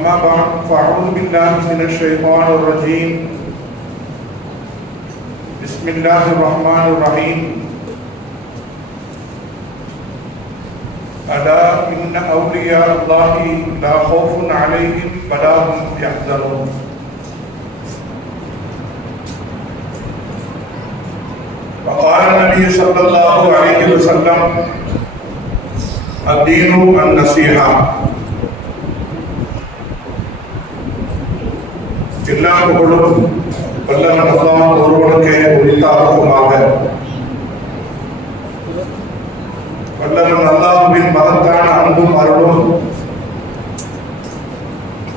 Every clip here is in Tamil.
أما بعد فأعوذ بالله من الشيطان الرجيم. بسم الله الرحمن الرحيم. ألا إن أولياء الله لا خوف عليهم ولا هم يحزنون. وقال النبي صلى الله عليه وسلم الدين النصيحة எல்லா புகழும் வல்லவன் ஒருவனுக்கு உரித்தாகுமாக வல்லவன் அல்லாஹுவின் மகத்தான அன்பும் அருளும்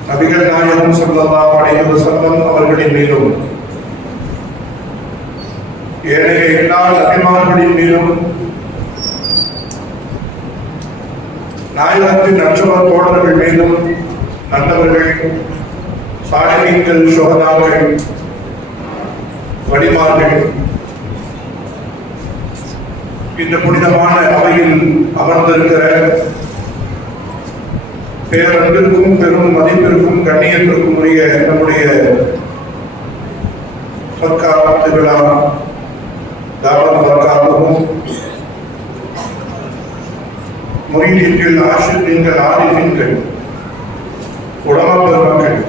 நபிகள் நாயகம் ஸல்லல்லாஹு அலைஹி வஸல்லம் அவர்களின் மீதும் ஏனைய எல்லா அபிமான்களின் மீதும் நாயகத்தின் நட்சவ தோழர்கள் மீதும் நல்லவர்கள் சாலிகள் சுகதாக்கள் வடிமார்கள். இந்த புனிதமான அவையில் அமர்ந்திருக்கிற பேரன்பிற்கும் பெரும் மதிப்பிற்கும் கண்ணியத்திற்கும் உரிய நம்முடைய சர்க்கார் திருவிழா தாவத் வர்க்காகவும் நீங்கள் ஆசிரியர்கள் ஆரிஃபின்கள் உலக பெருமக்கள்.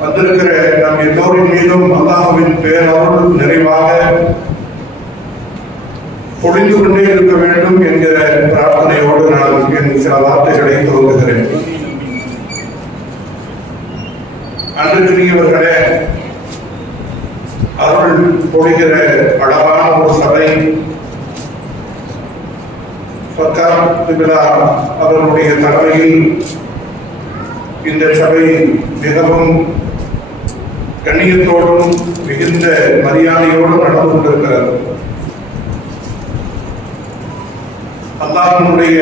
வந்திருக்கிற நம் எல்லோரின் மீதும் அல்லாஹுவின் பேரருள் நிறைவாக பொழிந்து கொண்டே இருக்க வேண்டும் என்கிற பிரார்த்தனையோடு நான் என் சில வார்த்தைகளை துவங்குகிறேன். அன்றைக்குரியவர்களே அருள் பொழிகிற அழகான ஒரு சபை அவர்களுடைய தலைமையில் இந்த சபை மிகவும் கண்ணியத்தோடும் மிகுந்த மரியாதையோடும் நடந்து கொண்டிருக்கிறார். அல்லாஹனுடைய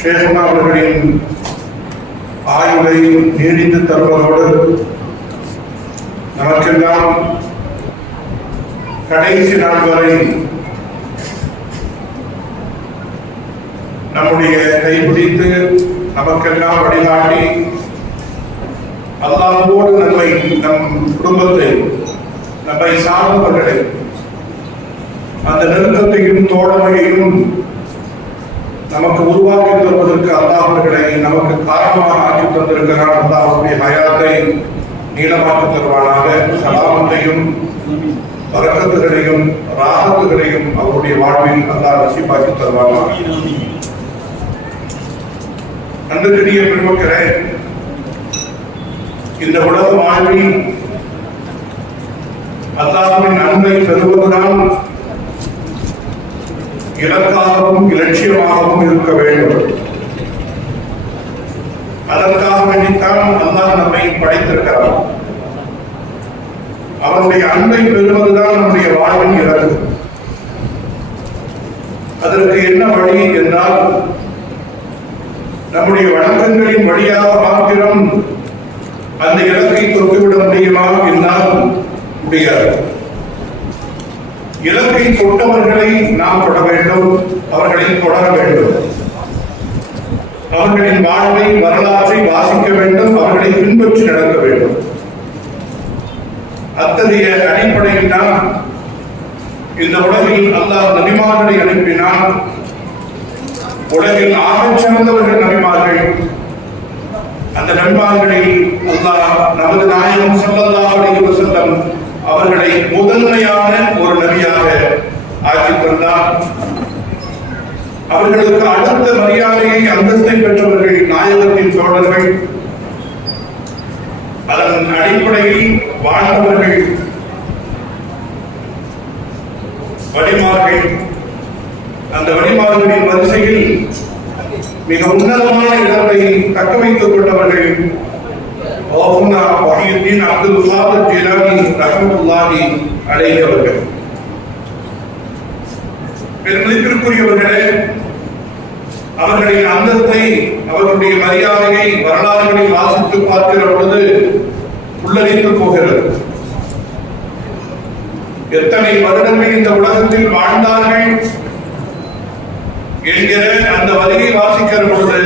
ஷேகனா அவர்களின் ஆயுளை நீடித்து தருவதோடு நமக்கெல்லாம் கடைசி நாள் வரை நம்முடைய கைபிடித்து நமக்கெல்லாம் வழிகாட்டி அல்லாஹோடு நம்மை நம் குடும்பத்தை நம்மை சார்ந்தவர்களை அந்த நெருக்கத்தையும் தோழமையையும் நமக்கு உருவாக்கி தருவதற்கு அல்லாஹர்களை நமக்கு காரணமாக ஆக்கி தந்திருக்கிறான். அல்லாஹுடைய ஹயாத்தை நீளமாக்கி தருவானாக. சலாமத்தையும் பறக்கத்துகளையும் ராகத்துகளையும் அவருடைய வாழ்வில் அல்லாஹ் நசீபாக்கி தருவானாக. அன்புக்குரிய பெருமக்களே இந்த உலக வாழ்வில் அல்லாவின் அன்பை பெறுவதுதான் இலக்காகவும் இலட்சியமாகவும் இருக்க வேண்டும். அதற்காக வேண்டித்தான் அல்லாஹ் நம்மை படைத்திருக்கிறார் அவனுடைய அன்பை பெறுவதுதான் நம்முடைய வாழ்வின் இலக்கு. அதற்கு என்ன வழி என்றால் நம்முடைய வணக்கங்களின் வழியாக மாத்திரம் அந்த இலக்கை தொட்டுவிட முடியுமா என்னால் முடியாது. இலக்கை தொட்டவர்களை நாம் தொட வேண்டும் அவர்களை தொடர வேண்டும். அவர்களின் வாழ்வை வரலாற்றை வாசிக்க வேண்டும் அவர்களை பின்பற்றி நடக்க வேண்டும். அத்தகைய அடிப்படையில் தான் இந்த உலகில் அல்லாஹ் நபிமார்களை அனுப்பினால் உலகில் ஆகச் சிறந்தவர்கள் நபிமார்கள். அந்த நபிமார்களில் நாயகம் ஸல்லல்லாஹு அலைஹி அவர்களை முதன்மையான ஒரு நபியாக ஆக்கி தந்தார் அவர்களுக்கு அடுத்த மரியாதையை அந்தஸ்தை பெற்றவர்கள் நாயகத்தின் தோழர்கள் அதன் அடிப்படையில் வாழ்ந்தவர்கள் வழிமார்கள் அந்த வழிமார்களின் வரிசையில் மிக உன்னதமான இடத்தை தக்க வைத்துக் கொண்டவர்கள் ஓஃபுனா வஹீதீன் அப்துல் காதர் ஜிலானி ரஹமத்துல்லாஹி அலைஹி அவர்கள். பெருமதிப்பிற்குரியவர்களே அவர்களின் அந்தத்தை அவர்களுடைய மரியாதையை வரலாறுகளை வாசித்து பார்க்கிற பொழுது உள்ளறிந்து போகிறது. எத்தனை வருடங்கள் இந்த உலகத்தில் வாழ்ந்தார்கள் என்கிற அந்த வரியை வாசிக்கிற பொழுது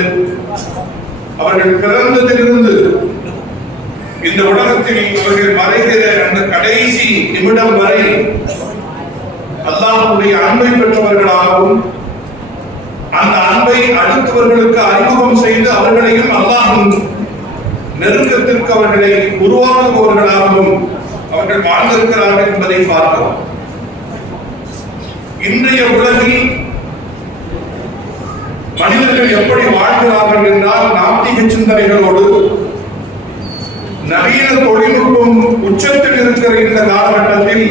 அவர்கள் பிறந்ததிலிருந்து இந்த உலகத்தில் இவர்கள் மறைகிற அந்த கடைசி நிமிடம் வரை அல்லாஹுடைய அன்பை பெற்றவர்களாகவும் அந்த அன்பை அடுத்தவர்களுக்கு அறிமுகம் செய்து அவர்களையும் அல்லாஹும் நெருக்கத்திற்கு அவர்களை உருவாக்குபவர்களாகவும் அவர்கள் வாழ்ந்திருக்கிறார்கள் என்பதை பார்க்கிறோம் இன்றைய உலகில் மனிதர்கள் எப்படி வாழ்கிறார்கள் என்றால் நாத்திக சிந்தனைகளோடு நவீன தொழில்நுட்பம் உச்சத்தில் இருக்கிற இந்த காலகட்டத்தில்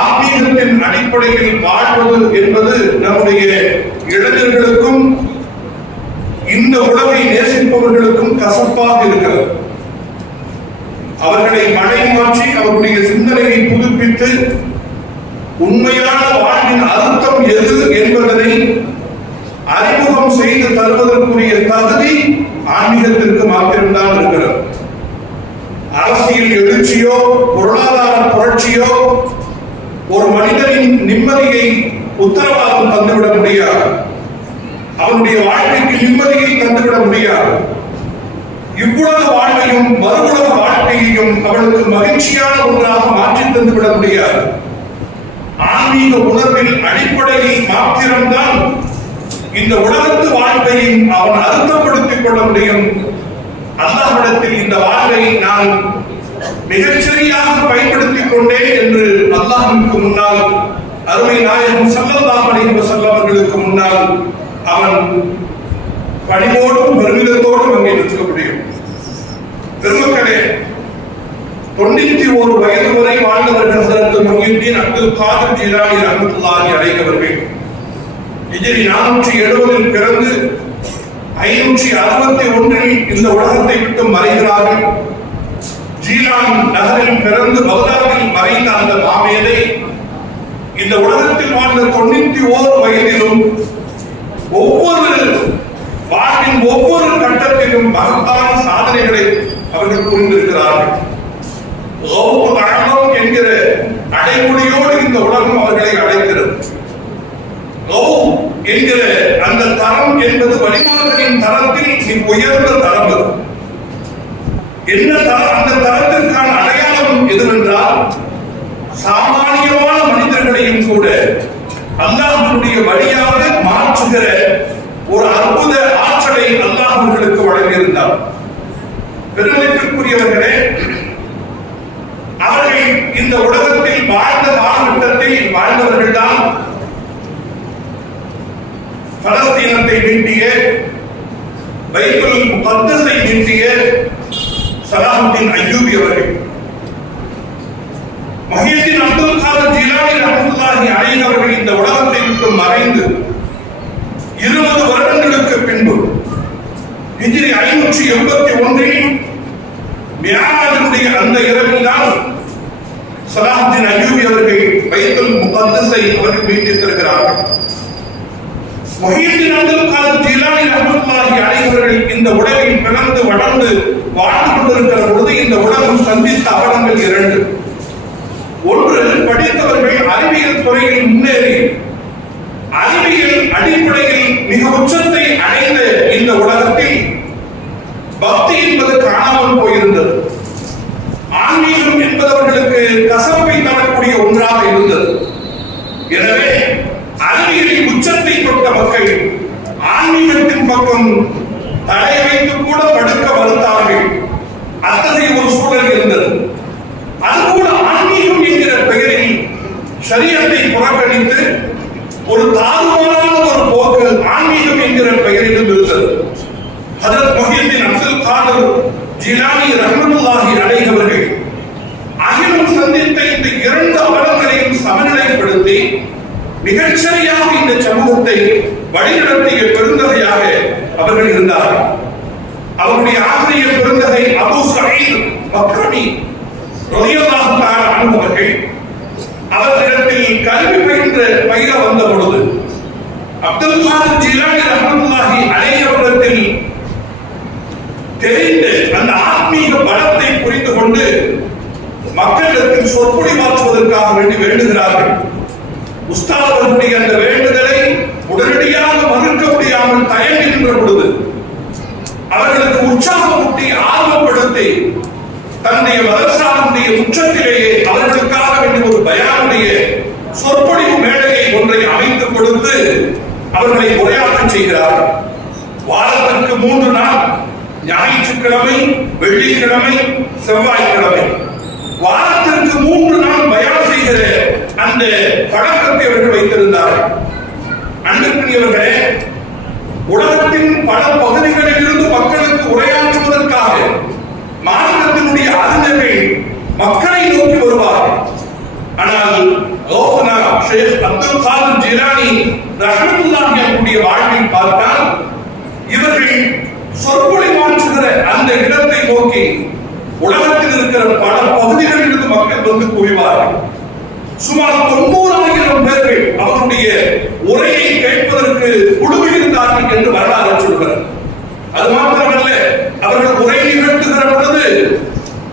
ஆன்மீகத்தின் அடிப்படையில் வாழ்வது என்பது நம்முடைய இளைஞர்களுக்கும் இந்த உணவை நேசிப்பவர்களுக்கும் கசப்பாக இருக்கிறது. அவர்களை மழை மாற்றி அவர்களுடைய சிந்தனையை புதுப்பித்து உண்மையான வாழ்வின் அர்த்தம் எது என்பதனை அறிமுகம் செய்து தருவதற்குரிய தகுதி ஆன்மீகத்திற்கு மாத்திரம்தான் இருக்கிறது. எழுச்சியோ பொருளாதார புரட்சியோ ஒரு மனிதனின் நிம்மதியை உத்தரவாதம் தந்துவிட முடியாது. அவனுடைய வாழ்க்கைக்கு நிம்மதியை தந்துவிட முடியாது. இவ்வுலக வாழ்வையும் மறுவுலக வாழ்க்கையையும் அவனுக்கு மகிழ்ச்சியான ஒன்றாக மாற்றி தந்துவிட முடியாது. ஆன்மீக உணர்வின் அடிப்படையில் மாத்திரம்தான் இந்த உலகத்து வாழ்க்கையும் அவன் அர்த்தப்படுத்திக் கொள்ள முடியும். அல்லாஹிடத்தில் இந்த வாழ்வை நான் மிகச்சரியாக பயன்படுத்திக் கொண்டேன் என்று அல்லாஹுக்கு முன்னால் அருமை நாயகம் ஸல்லல்லாஹு அலைஹி வஸல்லம் அவர்களுக்கு முன்னால் அவன் பணிவோடும் பெருமிதத்தோடும் அங்கே நிற்க முடியும் பெருமக்களே தொண்ணூத்தி ஒரு வயது வரை வாழ்ந்தவர்கள் ஹதரத் முஹியுத்தீன் அப்துல் காதர் ஜிலானி ரஹ்மத்துல்லாஹி அலைஹி ஹிஜ்ரி நானூற்றி எழுபதில் பிறந்து ஐநூற்றி அறுபத்தி ஒன்றில் இந்த உலகத்தை விட்டு மறைகிறார்கள். ஜீலான் நகரில் பிறந்து பகுதாவில் மறைந்த அந்த மாமேதை இந்த உலகத்தில் வாழ்ந்த தொண்ணூத்தி ஓர் வயதிலும் ஒவ்வொரு வாழ்வின் ஒவ்வொரு கட்டத்திலும் மகத்தான சாதனைகளை அவர்கள் புரிந்திருக்கிறார்கள். கௌரவ என்கிற அடைமொழியோடு இந்த உலகம் அவர்களை அழைக்கிறது. என்கிற அந்த தரம் என்பது வழிபாடுகளின் தரத்தில் உயர்ந்த தரம் என்ன அந்த தரத்திற்கான அடையாளம் எதுவென்றால் சாமானியமான மனிதர்களையும் கூட அல்லாஹனுடைய வழியாக மாற்றுகிற ஒரு அற்புத ஆற்றலை அல்லாஹர்களுக்கு வழங்கியிருந்தார். பெருமைக்குரியவர்களே அவர்கள் இந்த உலகத்தில் வாழ்ந்த காலகட்டத்தில் வாழ்ந்தவர்கள்தான் பலஸ்தீனத்தை மீட்டிய பைபிள் முகத்தஸை மீட்டிய சலாஹுத்தீன் அய்யூபி அவர்கள். மஹியத்தின் அப்துல் காதர் ஜிலானி ரஹ்மத்துல்லாஹி அலைஹி அவர்கள் இந்த உலகத்தை விட்டு மறைந்து இருபது வருடங்களுக்கு பின்பு இஜிரி ஐநூற்றி எண்பத்தி ஒன்றில் மியாராஜனுடைய அந்த இரவில் தான் சலாஹுத்தீன் அய்யூபி அவர்கள் பைத்துல் முகத்தஸை அவர்கள் மீட்டிருக்கிறார்கள். மொஹீத்தின் அப்துல் காதர் ஜீலானி ரஹ்மத்துல்லாஹி அலைஹி அவர்கள் இந்த உலகில் பிறந்து வளர்ந்து வாழ்ந்து இந்த உலகம் சந்தித்த அவலங்கள் இரண்டு. ஒன்று படித்தவர்கள் அறிவியல் துறையில் முன்னேறி அறிவியல் அடிப்படையில் மிக உச்சத்தை அடைந்த இந்த உலகம் பக்தி என்பது காணாமல் போயிருந்தது ஆன்மீகம் என்பது அவர்களுக்கு கசப்பை தரக்கூடிய ஒன்றாக இருந்தது எனவே அறிவியலின் உச்சத்தை தொட்ட மக்கள் ஆன்மீகத்தின் பக்கம் தலை வைத்து கூட படுக்க மறுத்தார்கள் அத்தகைய ஒரு சூழல் இருந்தது அதுபோல ஆன்மீகம் என்கிற பெயரில் சரியத்தை புறக்கணித்து ஒரு தாறுமாறான ஒரு போக்கு ஆன்மீகம் என்கிற பெயரிலும் இருந்தது ஹதரத் மொஹியத்தின் அப்துல் காதர் ஜிலானி ரஹமத்துல்லாஹி அலைஹி அவர்கள் அகிலம் சந்தித்த இந்த இரண்டு அவலங்களையும் சமநிலைப்படுத்தி மிகச்சரியாக இந்த சமூகத்தை வழிநடத்திய பெருந்தகையாக அவர்கள் இருந்தார்கள் அவருடைய ஆசிரிய பெருந்தகை அபு சயீத் பக்ரமி ரலியல்லாஹு தஆலா அன்ஹு அவர்கள் அவர்களிடத்தில் கல்வி பயின்ற பயில வந்த பொழுது அப்துல் காதர் ஜிலானி ரஹ்மத்துல்லாஹி அலைஹி அவர்களிடத்தில் தெரிந்து அந்த ஆத்மீக பலத்தை புரிந்து கொண்டு மக்களிடத்தில் சொற்பொழி மாற்றுவதற்காக வேண்டி வேண்டுகிறார்கள். உஸ்தாத் அவர்களுடைய அந்த வேண்டுதலை உடனடியாக மறுக்க முடியாமல் தயங்குகின்ற பொழுது அவர்களுக்கு உற்சாகமூட்டி ஆர்வப்படுத்தி தன்னுடைய மதரசாவுடைய உச்சத்திலேயே அவர்களுக்காக வேண்டிய ஒரு பயானுடைய சொற்பொழிவு மேடையை ஒன்றை அமைத்துக் கொடுத்து அவர்களை உரையாற்ற செய்கிறார்கள். வாரத்திற்கு மூன்று நாள் ஞாயிற்றுக்கிழமை வெள்ளிக்கிழமை செவ்வாய்க்கிழமை. வாரத்திற்கு மூன்று நாள் பயான் செய்கிற அந்த பழக்கத்தை அவர்கள் வைத்திருந்தார்கள். அன்புக்குரியவர்களே உலகத்தின் பல பகுதிகளில் இருந்து மக்களுக்கு உரையாற்றுவதற்காக மாநிலத்தினுடைய அறிஞர்கள் மக்களை நோக்கி வருவார் ஆனால் கௌசனா ஷேக் அப்துல் காதர் ஜிலானி ரஹமத்துல்லாஹி அவருடைய வாழ்வில் பார்த்தால் இவர்கள் சொற்பொழிவான இருக்கிற அந்த இடத்தை நோக்கி உலகத்தில் இருக்கிற பல பகுதிகளிலிருந்து மக்கள் வந்து குவிவார்கள். சுமார் தொண்ணூறு ஆயிரம் பேர்கள் அவருடைய உரையை கேட்பதற்கு குழுமியிருந்தார்கள் என்று வரலாறு சொல்கிறார் அது மாத்திரமல்ல அவர்கள் உரை நிகழ்த்துகிற பொழுது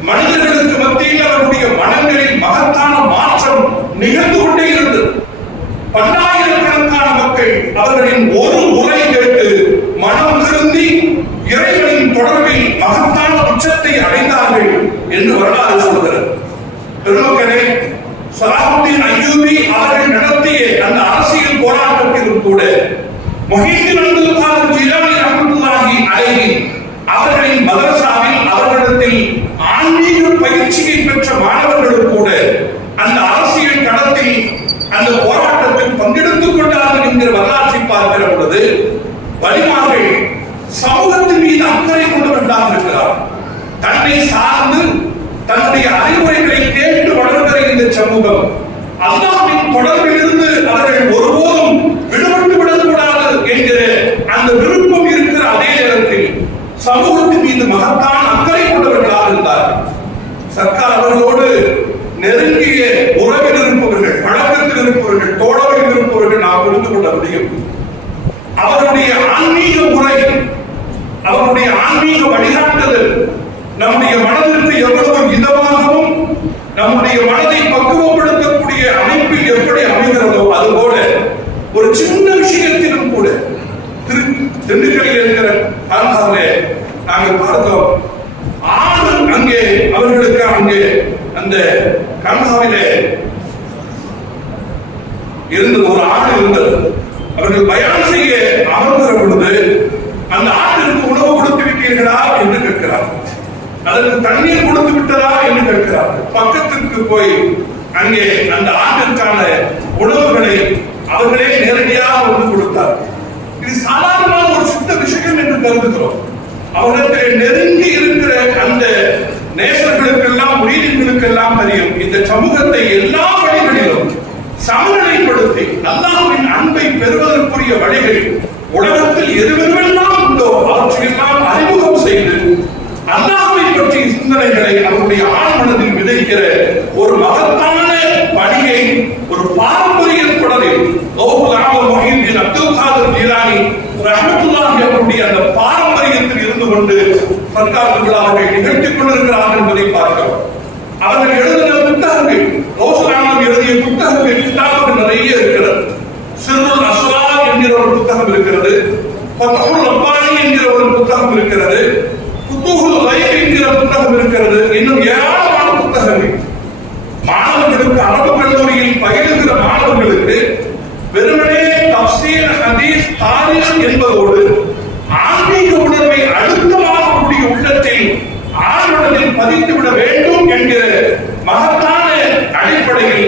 மனிதர்களுக்கு மத்தியில் அவருடைய மனங்களில் மகத்தான மாற்றம் நிகழ்ந்து கொண்டே இருந்தது. பல்லாயிரக்கணக்கான மக்கள் அவர்களின் ஒரு உரை கேட்டு மனம் திருந்தி இறைவனின் தொடர்பில் மகத்தான உச்சத்தை அடைந்தார்கள் என்று வரலாறு சொல்கிறது பெருமக்களே சலாஹுத்தீன் அய்யூபி அவர்கள் நடத்திய அந்த அரசியல் போராட்டத்திலும் கூட மொஹீத்தின் அப்துல் காதர் ஜிலானி ரஹ்மத்துல்லாஹி அலைஹி அவர்களின் மதரசாவில் அவர்களிடத்தில் ஆன்மீக பயிற்சியை பெற்ற மாணவர்களும் கூட அந்த அரசியல் களத்தில் அந்த போராட்டத்தில் பங்கெடுத்துக் கொண்டார்கள் என்கிற வரலாற்றை பார்க்கிற பொழுது வலிமார்கள் சமூகத்தின் மீது அக்கறை கொண்டவர்களாக இருக்கிறார் தன்னை சார்ந்து தன்னுடைய அறிவுரைகளை கேட்டு வளர்கிற இந்த சமூகம் அல்லாவின் தொடர்பில் இருந்து அவர்கள் ஒருபோதும் விடுபட்டு விடக்கூடாது என்கிற அந்த விருப்பம் இருக்கிற அதே நேரத்தில் சமூகத்தின் மீது மகத்தான அக்கறை கொண்டவர்களாக இருந்தார்கள். சர்க்கார் அவர்களோடு நெருங்கிய உறவில் இருப்பவர்கள் பழக்கத்தில் இருப்பவர்கள் தோழமையில் இருப்பவர்கள் நாம் புரிந்து கொள்ள முடியும். அவருடைய ஆன்மீக முறை அவருடைய ஆன்மீக வழிகாட்டுதல் நம்முடைய மனதிற்கு எவ்வளவு இதமாகவும் நம்முடைய மனதை பக்குவப்படுத்தக்கூடிய அமைப்பில் எப்படி அமைகிறதோ அதுபோல ஒரு சின்ன விஷயத்திலும் கூட திரு திண்டுக்கல்லில் இருக்கிற ஆன்காவிலே நாங்கள் பார்த்தோம். ஆறு அங்கே அவர்களுக்கு அங்கே அந்த கன்ஹாவிலே இருந்த ஒரு ஆடு இருந்தது. அவர்கள் பயான் செய்ய அமர்ந்த பொழுது அந்த ஆட்டிற்கு உணவு கொடுத்து விட்டீர்களா அதற்கு தண்ணீர் கொடுத்து விட்டதா என்று கேட்கிறார் பக்கத்திற்கு போய் அங்கே அந்த ஆட்டிற்கான உணவுகளை அவர்களே நேரடியாக வந்து கொடுத்தார். இது சாதாரணமான ஒரு சுத்த விஷயம் என்று கருதுகிறோம். அவர்களுக்கு நெருங்கி இருக்கிற அந்த நேசர்களுக்கெல்லாம் உயிரினங்களுக்கெல்லாம் தெரியும். இந்த சமூகத்தை எல்லா வழிகளிலும் சமநிலைப்படுத்தி அல்லாஹ்வின் அன்பை பெறுவதற்குரிய வழிகள் உலகத்தில் எதுவெல்லாம் உண்டோ அவற்றையெல்லாம் அறிமுகம் செய்து அல்லாஹ்வை பற்றிய சிந்தனைகளை அவருடைய ஆழ்மனதில் விதைக்கிற ஒரு மகத்தான பணியை ஒரு பாரம்பரிய தொடரில் அப்துல் காதர் ஜீலானி ரஹமத்துல்லாஹி அவருடைய அந்த பாரம்பரியத்தில் இருந்து கொண்டு சர்க்கார்கள் அவர்கள் நிகழ்த்திக் கொண்டிருக்கிறார் என்பதை பதித்து விட வேண்டும் என்கிற மகத்தான அடிப்படையில்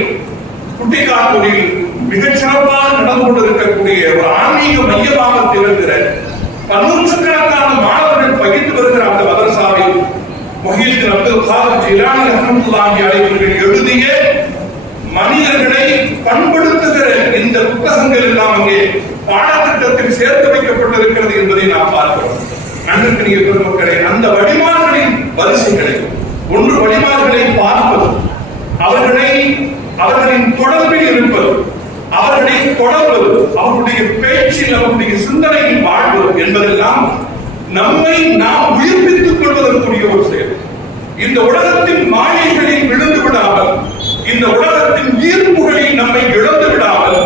குட்டிக்காப்பூரில் மிகச் சிறப்பாக நடந்து கொண்டிருக்கக்கூடிய ஒரு ஆன்மீக மையமாக திகழ்கிற பன்னூற்றுக்கணக்கான மாணவர்கள் பகிர்ந்து வருகிற அந்த மதரசாவை மொஹீல் அப்துல் காதர் ஜிலானி அஹமதுல்லாஹி அலைவர்கள் எழுதிய மனிதர்களை பண்படுத்துகிற இந்த புத்தகங்கள் எல்லாம் அங்கே பாடத்திட்டத்தில் சேர்த்து வைக்கப்பட்டிருக்கிறது என்பதை நாம் பார்க்கிறோம். நன்றி பெருமக்களே அந்த வழிமான்களின் வரிசைகள் ஒன்று வழிமார்களை பார்ப்பது அவர்களை அவர்களின் தொடர்பில் இருப்பது அவர்களை தொடர்வது அவர்களுடைய பேச்சில் அவர்களுடைய சிந்தனையில் வாழ்வது என்பதெல்லாம் நம்மை நாம் உயிர்ப்பித்துக் கொள்வதற்குரிய ஒரு செயல். இந்த உலகத்தின் மாயைகளில் விழுந்து விடாமல் இந்த உலகத்தின் ஈர்ப்புகளில் நம்மை இழந்து விடாமல்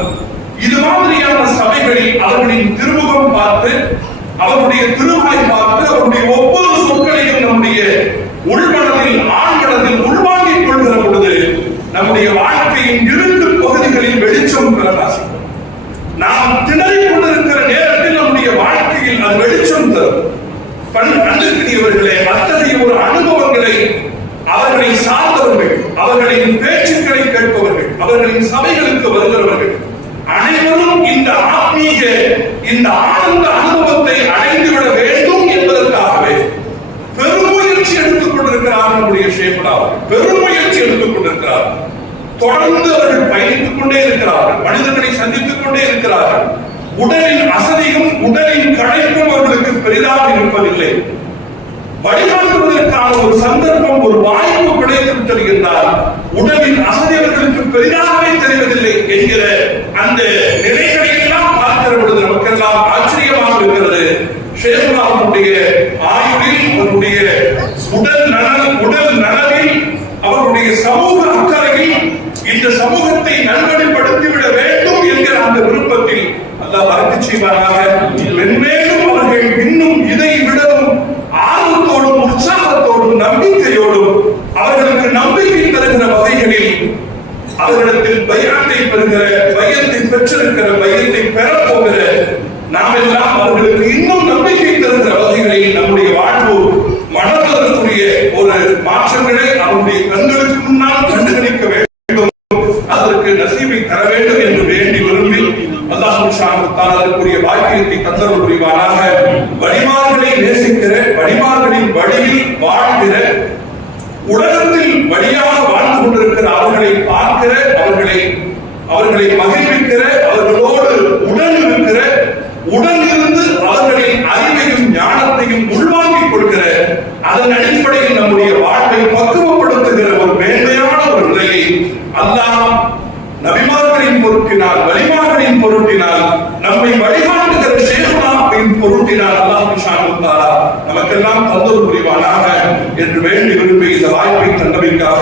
இது மாதிரியான சபைகளில் அவர்களின் திருமுகம் பார்த்து அவர்களுடைய திருவாய் பார்த்து அவருடைய ஒவ்வொரு சொற்களையும் நம்முடைய உள்மனதில் ஆழ்மனதில் உள்வாங்கிக் கொள்கிற பொழுது நம்முடைய வாழ்க்கையின் இருட்டு பகுதிகளில் வெளிச்சம் பிரகாசிக்கும் நாம் திணறிக் கொண்டிருக்கிற நேரத்தில் நம்முடைய வாழ்க்கையில் அது வெளிச்சம் தரும் கண் கண்டிருக்கிறவர்களே அத்தகைய ஒரு அனுபவங்களை அவர்களை சார்ந்தவர்கள் அவர்களின் பேச்சுக்களை கேட்பவர்கள் அவர்களின் சபைகளுக்கு வருகிறவர்கள். அனைவரும் இந்த ஆத்மீக இந்த ஆனந்த அனுபவத்தை அடைந்துவிட வேண்டும் என்பதற்காகவே பெருமுயற்சி எடுத்துக் கொண்டிருக்கிறார் நம்முடைய ஷேப்படாவர் பெருமுயற்சி எடுத்துக் கொண்டிருக்கிறார். தொடர்ந்து அவர்கள் பயணித்துக் கொண்டே இருக்கிறார்கள். மனிதர்களை சந்தித்துக் கொண்டே இருக்கிறார்கள். உடலின் அசதியும் உடலின் களைப்பும் அவர்களுக்கு பெரிதாக இருப்பதில்லை. வழிகாட்டுவதற்கான ஒரு சந்தர்ப்பம் ஒரு வாய்ப்பு கிடைத்து விட்டது என்றால் உடலின் அசதியவர்களுக்கு பெரிதாகவே தெரிவதில்லை என்கிற அந்த நிலைகளை எல்லாம் பார்க்கிற பொழுது நமக்கெல்லாம் ஆச்சரியமாக இருக்கிறது. ஷேகுலாவுடைய ஆயுளில் அவருடைய உடல் நலன் உடல் நலனில் அவருடைய சமூக அக்கறையில் இந்த சமூகத்தை நல்வழிப்படுத்திவிட வேண்டும் என்கிற அந்த விருப்பத்தில் அல்லாஹ் வரக்கு செய்வாராக மென்மேலும் அவர்கள் இன்னும் இதை விடவும் ஆர்வத்தோடும் உற்சாகத்தோடும் நம்பிக்கையோடும் அவர்களுக்கு நம்பிக்கை தருகிற வகைகளில் அவர்களிடத்தில் பயத்தை பெறுகிற பயத்தை பெற்றிருக்கிற பயத்தை பெறப்போகிற நாம் எல்லாம் அவர்களுக்கு இன்னும் நம்பிக்கை தருகிற வகைகளில் நம்முடைய வாழ்க்கை மணர்வதற்குரிய ஒரு மாற்றங்களை அவருடைய கண்களுக்கு முன்னால் கண்டுகளிக்க வேண்டும் அதற்கு நசீபை தர வேண்டும் என்று வேண்டி விரும்பி அல்லாஹ் ஷாஹத்தான் அதற்குரிய வாக்கியத்தை தந்தருள் புரிவானாக வழிமார்களை நேசிக்கிற வழிமார்களின் வழியில் வாழ்கிற உலகத்தில் வழியாக வாழ்ந்து கொண்டிருக்கிற அவர்களை பார்க்கிற அவர்களை அவர்களை மகிழ்விக்கிற அவர்களோடு உடன் இருக்கிற உடன் இருந்து அவர்களின் அறிவையும் ஞானத்தையும் உள்வாங்கிக் கொள்கிற அதன் அடிப்படையில் நம்முடைய வாழ்வை பக்குவப்படுத்துகிற ஒரு மேன்மையான ஒரு நிலையை அல்லாஹ் நபிமார்களின் பொருட்டினால் வலிமார்களின் பொருட்டினால் நம்மை வழிகாட்டுகிற ஷேகுனாவின் பொருட்டினால் அல்லாஹ் ஷானுத்தாரா நமக்கெல்லாம் தந்தொரு புரிவானாக என்று வேண்டி விரும்பி இந்த வாய்ப்பை தந்தமைக்காக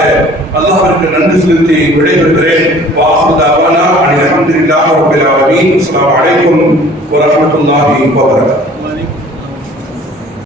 அல்லாஹிற்கு நன்றி செலுத்தி விடைபெறுகிறேன். வாஹுதாவானா அணி அல்ஹம்துலில்லாஹி ரப்பில் ஆலமீன். அஸ்ஸலாமு அலைக்கும் வரஹ்மத்துல்லாஹி வபரகாத்துஹு